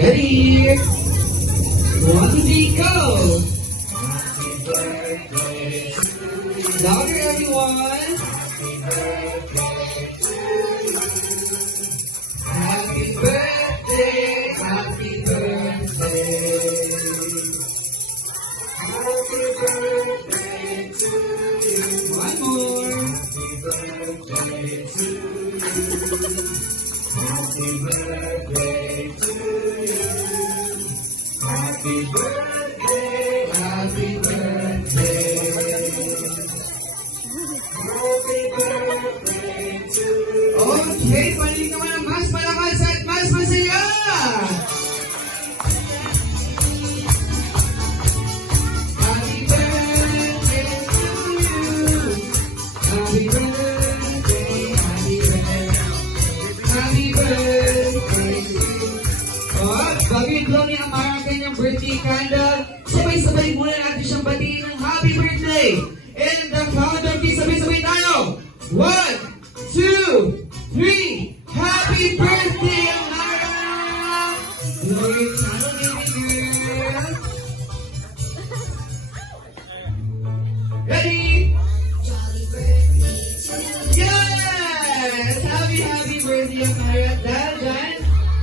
Ready? 1, 2, go! Happy birthday to you. Louder, everyone. Happy birthday, happy birthday. Happy birthday to you. One more. Happy birthday to you. Happy birthday to you. Happy birthday, happy birthday. Happy birthday to you. Okay, paling naman ang mas malakas at mas masaya. Happy birthday to you. Happy birthday, happy birthday. Happy birthday to you. Oh, bago i-blow ni Amara ang kanyang birthday candle, sabay-sabay muna natin siyang batiin ng happy birthday. And the countdown, sabay-sabay tayo. 1, 2, 3. Happy birthday, Amara! Glory channel, baby girl. Ready? Yes! Happy birthday, Amara. Dahil dyan,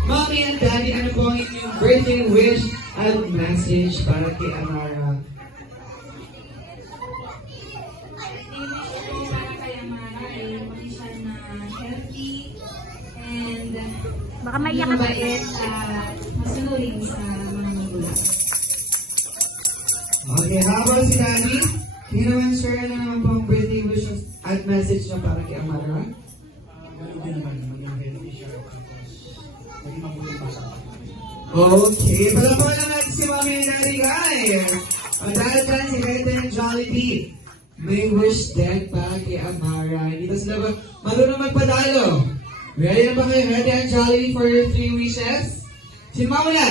Mommy and Daddy, ano po ang inyong birthday wish at message para kay Amara? Para kay Amara ay maging siya na healthy and Baka maiyak ka. mabait at masunurin sa mga magulang. Okay, habang si Daddy, hindi naman share na naman po ang birthday wish at message niya para kay Amara. Okay, palapakan lang natin si Mommy and Daddy, guys. Ang dahil dyan si Rete and Jollibee. May wish din para kay Amara. Hindi na sila marunong magpadalo. Ready na ba kayo, Rete and Jollibee, for your 3 wishes? Sino mauna?